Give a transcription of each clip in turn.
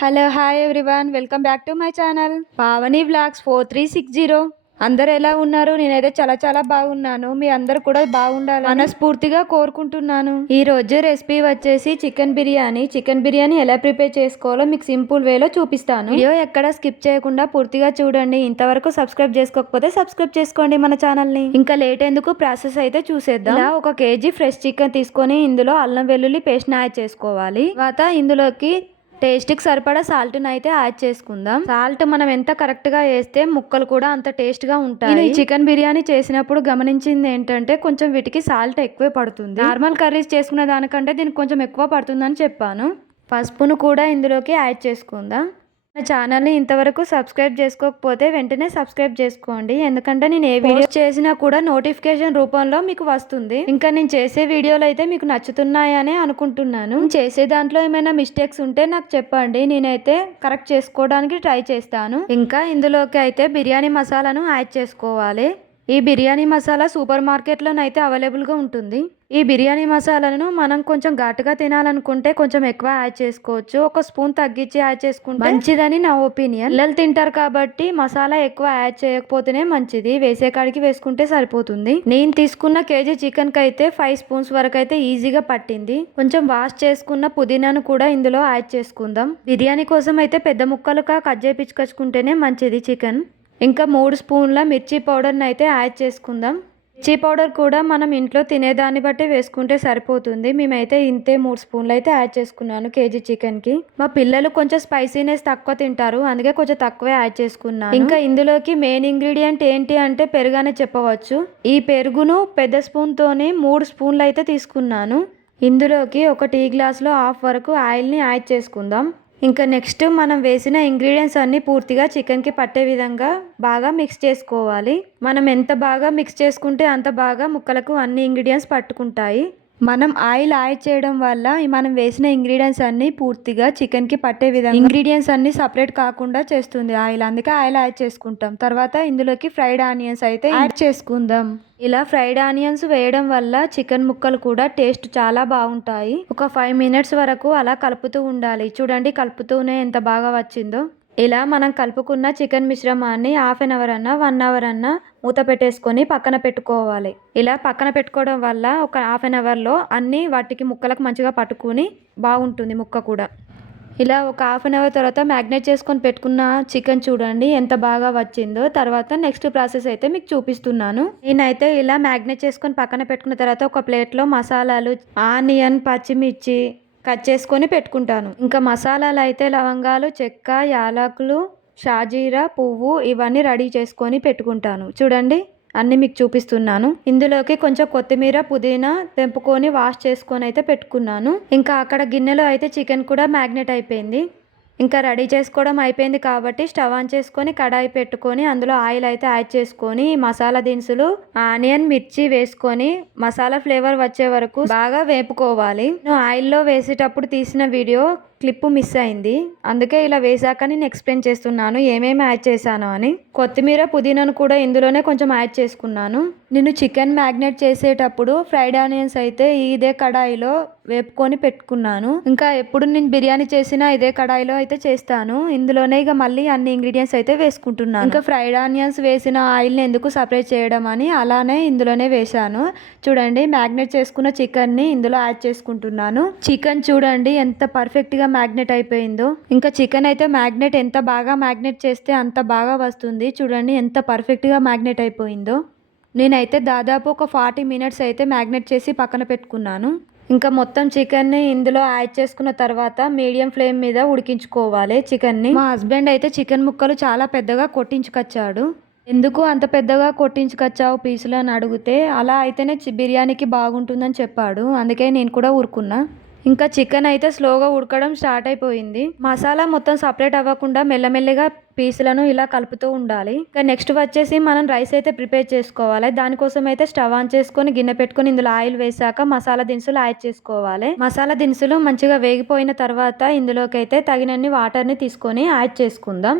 Hello hi everyone. Welcome back to my channel. Pavani vlogs four three six zero. అందరు ఎలా ఉన్నారు? నేనైతే చాలా చాలా బాగున్నాను. మీ అందరు కూడా బాగుండాలి మనస్ఫూర్తిగా కోరుకుంటున్నాను. ఈ రోజు రెసిపీ వచ్చేసి చికెన్ బిర్యానీ. చికెన్ బిర్యానీ ఎలా ప్రిపేర్ చేసుకోవాలో మీకు సింపుల్ వేలో చూపిస్తాను. వీడియో ఎక్కడ స్కిప్ చేయకుండా పూర్తిగా చూడండి. ఇంతవరకు సబ్స్క్రైబ్ చేసుకోకపోతే సబ్స్క్రైబ్ చేసుకోండి మన ఛానల్ని ఇంకా లేట్ ఎందుకు? ప్రాసెస్ అయితే చూసేద్దాం. ఇలా ఒక కేజీ ఫ్రెష్ చికెన్ తీసుకొని ఇందులో అల్లం వెల్లుల్లి పేస్ట్ యాడ్ చేసుకోవాలి. తర్వాత ఇందులోకి టేస్ట్కి సరిపడా సాల్ట్ని అయితే యాడ్ చేసుకుందాం. సాల్ట్ మనం ఎంత కరెక్ట్గా వేస్తే ముక్కలు కూడా అంత టేస్ట్గా ఉంటాయి. నేను చికెన్ బిర్యానీ చేసినప్పుడు గమనించింది ఏంటంటే కొంచెం వీటికి సాల్ట్ ఎక్కువే పడుతుంది. నార్మల్ కర్రీస్ చేసుకునే దానికంటే దీనికి కొంచెం ఎక్కువ పడుతుందని చెప్పాను. పసుపును కూడా ఇందులోకి యాడ్ చేసుకుందాం. నా ఛానల్ని ఇంతవరకు సబ్స్క్రైబ్ చేసుకోకపోతే వెంటనే సబ్స్క్రైబ్ చేసుకోండి. ఎందుకంటే నేను ఏ వీడియో చేసినా కూడా నోటిఫికేషన్ రూపంలో మీకు వస్తుంది. ఇంకా నేను చేసే వీడియోలు అయితే మీకు నచ్చుతున్నాయని అనుకుంటున్నాను. చేసే దాంట్లో ఏమైనా మిస్టేక్స్ ఉంటే నాకు చెప్పండి. నేనైతే కరెక్ట్ చేసుకోవడానికి ట్రై చేస్తాను. ఇంకా ఇందులోకి అయితే బిర్యానీ మసాలాను యాడ్ చేసుకోవాలి. ఈ బిర్యానీ మసాలా సూపర్ మార్కెట్లోనైతే అవైలబుల్గా ఉంటుంది. ఈ బిర్యానీ మసాలాను మనం కొంచెం ఘాటుగా తినాలనుకుంటే కొంచెం ఎక్కువ యాడ్ చేసుకోవచ్చు. ఒక స్పూన్ తగ్గించి యాడ్ చేసుకుంటే మంచిదని నా ఒపీనియన్. పిల్లలు తింటారు కాబట్టి మసాలా ఎక్కువ యాడ్ చేయకపోతేనే మంచిది. వేసే కాడికి వేసుకుంటే సరిపోతుంది. నేను తీసుకున్న కేజీ చికెన్కి అయితే ఫైవ్ స్పూన్స్ వరకు అయితే ఈజీగా పట్టింది. కొంచెం వాష్ చేసుకున్న పుదీనాను కూడా ఇందులో యాడ్ చేసుకుందాం. బిర్యానీ కోసం అయితే పెద్ద ముక్కలుగా కట్ చేయించుకొచ్చుకుంటేనే మంచిది చికెన్. ఇంకా మూడు స్పూన్ల మిర్చి పౌడర్ని అయితే యాడ్ చేసుకుందాం. మిర్చి పౌడర్ కూడా మనం ఇంట్లో తినేదాన్ని బట్టి వేసుకుంటే సరిపోతుంది. మేమైతే ఇంతే మూడు స్పూన్లు అయితే యాడ్ చేసుకున్నాను కేజీ చికెన్కి. మా పిల్లలు కొంచెం స్పైసీనెస్ తక్కువ తింటారు. అందుకే కొంచెం తక్కువే యాడ్ చేసుకున్నాను. ఇంకా ఇందులోకి మెయిన్ ఇంగ్రీడియంట్ ఏంటి అంటే పెరుగానే చెప్పవచ్చు. ఈ పెరుగును పెద్ద స్పూన్తోనే మూడు స్పూన్లు అయితే తీసుకున్నాను. ఇందులోకి ఒక టీ గ్లాస్లో హాఫ్ వరకు ఆయిల్ని యాడ్ చేసుకుందాం. ఇంకా నెక్స్ట్ మనం వేసిన ఇంగ్రీడియంట్స్ అన్నీ పూర్తిగా చికెన్కి పట్టే విధంగా బాగా మిక్స్ చేసుకోవాలి. మనం ఎంత బాగా మిక్స్ చేసుకుంటే అంత బాగా ముక్కలకు అన్ని ఇంగ్రీడియంట్స్ పట్టుకుంటాయి. మనం ఆయిల్ యాడ్ చేయడం వల్ల మనం వేసిన ఇంగ్రీడియంట్స్ అన్నీ పూర్తిగా చికెన్కి పట్టే విధంగా ఇంగ్రీడియంట్స్ అన్నీ సపరేట్ కాకుండా చేస్తుంది ఆయిల్. అందుకే ఆయిల్ యాడ్ చేసుకుంటాం. తర్వాత ఇందులోకి ఫ్రైడ్ ఆనియన్స్ అయితే యాడ్ చేసుకుందాం. ఇలా ఫ్రైడ్ ఆనియన్స్ వేయడం వల్ల చికెన్ ముక్కలు కూడా టేస్ట్ చాలా బాగుంటాయి. ఒక ఫైవ్ మినిట్స్ వరకు అలా కలుపుతూ ఉండాలి. చూడండి కలుపుతూనే ఎంత బాగా వచ్చిందో. ఇలా మనం కలుపుకున్న చికెన్ మిశ్రమాన్ని హాఫ్ అన్ అవర్ అన్నా వన్ అవర్ అన్నా మూత పెట్టేసుకొని పక్కన పెట్టుకోవాలి. ఇలా పక్కన పెట్టుకోవడం వల్ల ఒక హాఫ్ అన్ అవర్లో అన్నీ వాటికి ముక్కలకు మంచిగా పట్టుకుని బాగుంటుంది ముక్క కూడా. ఇలా ఒక హాఫ్ అన్ అవర్ తర్వాత మ్యాగ్నేట్ చేసుకొని పెట్టుకున్న చికెన్ చూడండి ఎంత బాగా వచ్చిందో. తర్వాత నెక్స్ట్ ప్రాసెస్ అయితే మీకు చూపిస్తున్నాను. నేనైతే ఇలా మ్యాగ్నేట్ చేసుకొని పక్కన పెట్టుకున్న తర్వాత ఒక ప్లేట్లో మసాలాలు ఆనియన్ పచ్చిమిర్చి కట్ చేసుకొని పెట్టుకుంటాను. ఇంకా మసాలాలు అయితే లవంగాలు చెక్క యాలకులు షాజీరా పువ్వు ఇవన్నీ రెడీ చేసుకొని పెట్టుకుంటాను. చూడండి అన్ని మీకు చూపిస్తున్నాను. ఇందులోకి కొంచెం కొత్తిమీర పుదీనా తెంపుకొని వాష్ చేసుకొని అయితే పెట్టుకున్నాను. ఇంకా అక్కడ గిన్నెలో అయితే చికెన్ కూడా మ్యాగ్నెట్ అయిపోయింది. ఇంకా రెడీ చేసుకోవడం అయిపోయింది కాబట్టి స్టవ్ ఆన్ చేసుకొని కడాయి పెట్టుకొని అందులో ఆయిల్ అయితే యాడ్ చేసుకొని మసాలా దినుసులు ఆనియన్ మిర్చి వేసుకొని మసాలా ఫ్లేవర్ వచ్చే వరకు బాగా వేపుకోవాలి. ఆయిల్లో వేసేటప్పుడు తీసిన వీడియో క్లిప్పు మిస్ అయింది. అందుకే ఇలా వేసాక నేను ఎక్స్ప్లెయిన్ చేస్తున్నాను ఏమేమి యాడ్ చేశాను అని. కొత్తిమీర పుదీనాను కూడా ఇందులోనే కొంచెం యాడ్ చేసుకున్నాను. నేను చికెన్ మ్యాగ్నేట్ చేసేటప్పుడు ఫ్రైడ్ ఆనియన్స్ అయితే ఇదే కడాయిలో వేపుకొని పెట్టుకున్నాను. ఇంకా ఎప్పుడు నేను బిర్యానీ చేసినా ఇదే కడాయిలో అయితే చేస్తాను. ఇందులోనే ఇక మళ్ళీ అన్ని ఇంగ్రీడియంట్స్ అయితే వేసుకుంటున్నాను. ఇంకా ఫ్రైడ్ ఆనియన్స్ వేసిన ఆయిల్ని ఎందుకు సపరేట్ చేయడం అని అలానే ఇందులోనే వేశాను. చూడండి మ్యాగ్నేట్ చేసుకున్న చికెన్ని ఇందులో యాడ్ చేసుకుంటున్నాను. చికెన్ చూడండి ఎంత పర్ఫెక్ట్గా మ్యాగ్నెట్ అయిపోయిందో? ఇంకా చికెన్ అయితే మ్యాగ్నెట్ ఎంత బాగా మ్యాగ్నెట్ చేస్తే అంత బాగా వస్తుంది. చూడండి ఎంత పర్ఫెక్ట్గా మ్యాగ్నెట్ అయిపోయిందో. నేనైతే దాదాపు ఒక ఫార్టీ మినిట్స్ అయితే మ్యాగ్నెట్ చేసి పక్కన పెట్టుకున్నాను. ఇంకా మొత్తం చికెన్ని ఇందులో యాడ్ చేసుకున్న తర్వాత మీడియం ఫ్లేమ్ మీద ఉడికించుకోవాలి చికెన్ని మా హస్బెండ్ అయితే చికెన్ ముక్కలు చాలా పెద్దగా కొట్టించుకొచ్చాడు. ఎందుకు అంత పెద్దగా కొట్టించుకొచ్చావు పీసులు అని అడిగితే అలా అయితేనే బిర్యానీకి బాగుంటుందని చెప్పాడు. అందుకే నేను కూడా ఊరుకున్నా. ఇంకా చికెన్ అయితే స్లోగా ఉడకడం స్టార్ట్ అయిపోయింది. మసాలా మొత్తం సపరేట్ అవ్వకుండా మెల్లమెల్లగా పీసులను ఇలా కలుపుతూ ఉండాలి. ఇంకా నెక్స్ట్ వచ్చేసి మనం రైస్ అయితే ప్రిపేర్ చేసుకోవాలి. దానికోసం అయితే స్టవ్ ఆన్ చేసుకొని గిన్నె పెట్టుకొని ఇందులో ఆయిల్ వేసాక మసాలా దినుసులు యాడ్ చేసుకోవాలి. మసాలా దినుసులు మంచిగా వేగిపోయిన తర్వాత ఇందులోకి అయితే తగినన్ని వాటర్ని తీసుకొని యాడ్ చేసుకుందాం.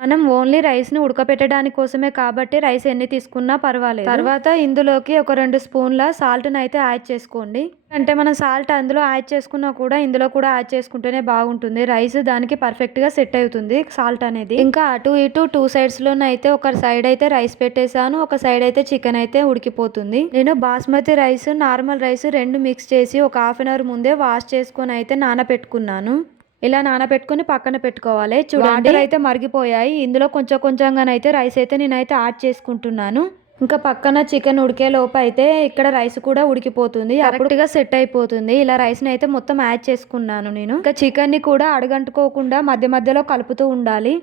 మనం ఓన్లీ రైస్ని ఉడకపెట్టడానికి కోసమే కాబట్టి రైస్ ఎన్ని తీసుకున్నా పర్వాలేదు. తర్వాత ఇందులోకి ఒక రెండు స్పూన్ల సాల్ట్ అయితే యాడ్ చేసుకోండి. అంటే మనం సాల్ట్ అందులో యాడ్ చేసుకున్నా కూడా ఇందులో కూడా యాడ్ చేసుకుంటేనే బాగుంటుంది. రైస్ దానికి పర్ఫెక్ట్గా సెట్ అవుతుంది సాల్ట్ అనేది. ఇంకా అటు ఇటు టూ సైడ్స్ లోనైతే ఒక సైడ్ అయితే రైస్ పెట్టేశాను. ఒక సైడ్ అయితే చికెన్ అయితే ఉడికిపోతుంది. నేను బాస్మతి రైస్ నార్మల్ రైస్ రెండు మిక్స్ చేసి ఒక హాఫ్ అన్ అవర్ ముందే వాష్ చేసుకొని అయితే నానబెట్టుకున్నాను. ఇలా నానబెట్టుకొని పక్కన పెట్టుకోవాలి. చూడండి. అయితే మరిగిపోయాయి. ఇందులో కొంచెం కొంచెంగానైతే రైస్ అయితే నేనైతే యాడ్ చేసుకుంటున్నాను. ఇంకా పక్కన చికెన్ ఉడికే లోపు అయితే ఇక్కడ రైస్ కూడా ఉడికిపోతుంది. కరెక్ట్గా సెట్ అయిపోతుంది. ఇలా రైస్ని అయితే మొత్తం యాడ్ చేసుకున్నాను నేను. ఇంకా చికెన్ని కూడా అడగంటుకోకుండా మధ్య మధ్యలో కలుపుతూ ఉండాలి.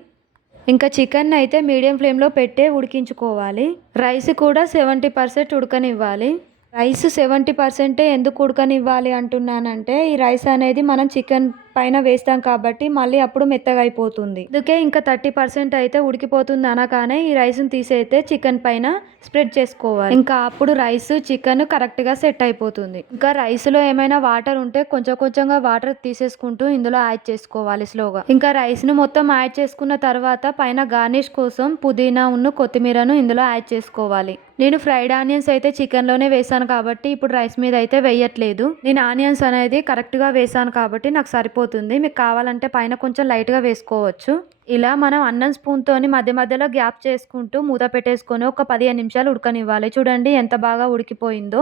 ఇంకా చికెన్ అయితే మీడియం ఫ్లేమ్లో పెట్టే ఉడికించుకోవాలి. రైస్ కూడా సెవెంటీ పర్సెంట్ ఉడకనివ్వాలి. రైస్ సెవెంటీ పర్సెంటే ఎందుకు ఉడకనివ్వాలి అంటున్నానంటే ఈ రైస్ అనేది మనం చికెన్ పైన వేస్తాం కాబట్టి మళ్ళీ అప్పుడు మెత్తగా అయిపోతుంది. అందుకే ఇంకా థర్టీ పర్సెంట్ అయితే ఉడికిపోతుంది అనగానే ఈ రైస్ని తీసైతే చికెన్ పైన స్ప్రెడ్ చేసుకోవాలి. ఇంకా అప్పుడు రైస్ చికెన్ కరెక్ట్గా సెట్ అయిపోతుంది. ఇంకా రైస్లో ఏమైనా వాటర్ ఉంటే కొంచెం కొంచెంగా వాటర్ తీసేసుకుంటూ ఇందులో యాడ్ చేసుకోవాలి స్లోగా. ఇంకా రైస్ను మొత్తం యాడ్ చేసుకున్న తర్వాత పైన గార్నిష్ కోసం పుదీనా ఉన్న కొత్తిమీరను ఇందులో యాడ్ చేసుకోవాలి. నేను ఫ్రైడ్ ఆనియన్స్ అయితే చికెన్లోనే వేసాను కాబట్టి ఇప్పుడు రైస్ మీద అయితే వేయట్లేదు. నేను ఆనియన్స్ అనేది కరెక్ట్గా వేసాను కాబట్టి నాకు సరిపోతుంది మీకు కావాలంటే పైన కొంచెం లైట్గా వేసుకోవచ్చు. ఇలా మనం అన్నం స్పూన్తోని మధ్య మధ్యలో గ్యాప్ చేసుకుంటూ మూత పెట్టేసుకొని ఒక పదిహేను నిమిషాలు ఉడకనివ్వాలి. చూడండి ఎంత బాగా ఉడికిపోయిందో.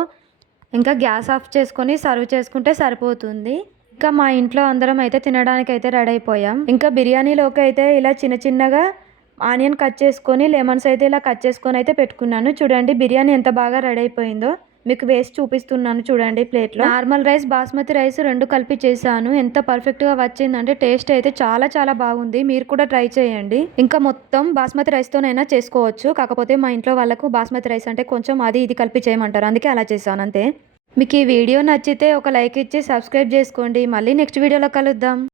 ఇంకా గ్యాస్ ఆఫ్ చేసుకొని సర్వ్ చేసుకుంటే సరిపోతుంది. ఇంకా మా ఇంట్లో అందరం అయితే తినడానికి అయితే రెడీ అయిపోయాం. ఇంకా బిర్యానీలోకి అయితే ఇలా చిన్న చిన్నగా ఆనియన్ కట్ చేసుకొని లెమన్స్ అయితే ఇలా కట్ చేసుకొని అయితే పెట్టుకున్నాను. చూడండి బిర్యానీ ఎంత బాగా రెడీ అయిపోయిందో. మీకు వేసి చూపిస్తున్నాను చూడండి ప్లేట్లో. నార్మల్ రైస్ బాస్మతి రైస్ రెండు కలిపి చేశాను. ఎంత పర్ఫెక్ట్గా వచ్చిందంటే టేస్ట్ అయితే చాలా చాలా బాగుంది. మీరు కూడా ట్రై చేయండి. ఇంకా మొత్తం బాస్మతి రైస్తోనైనా చేసుకోవచ్చు. కాకపోతే మా ఇంట్లో వాళ్ళకు బాస్మతి రైస్ అంటే కొంచెం అది ఇది కలిపి చేయమంటారు. అందుకే అలా చేశాను అంతే. మీకు ఈ వీడియో నచ్చితే ఒక లైక్ ఇచ్చి సబ్స్క్రైబ్ చేసుకోండి. మళ్ళీ నెక్స్ట్ వీడియోలో కలుద్దాం.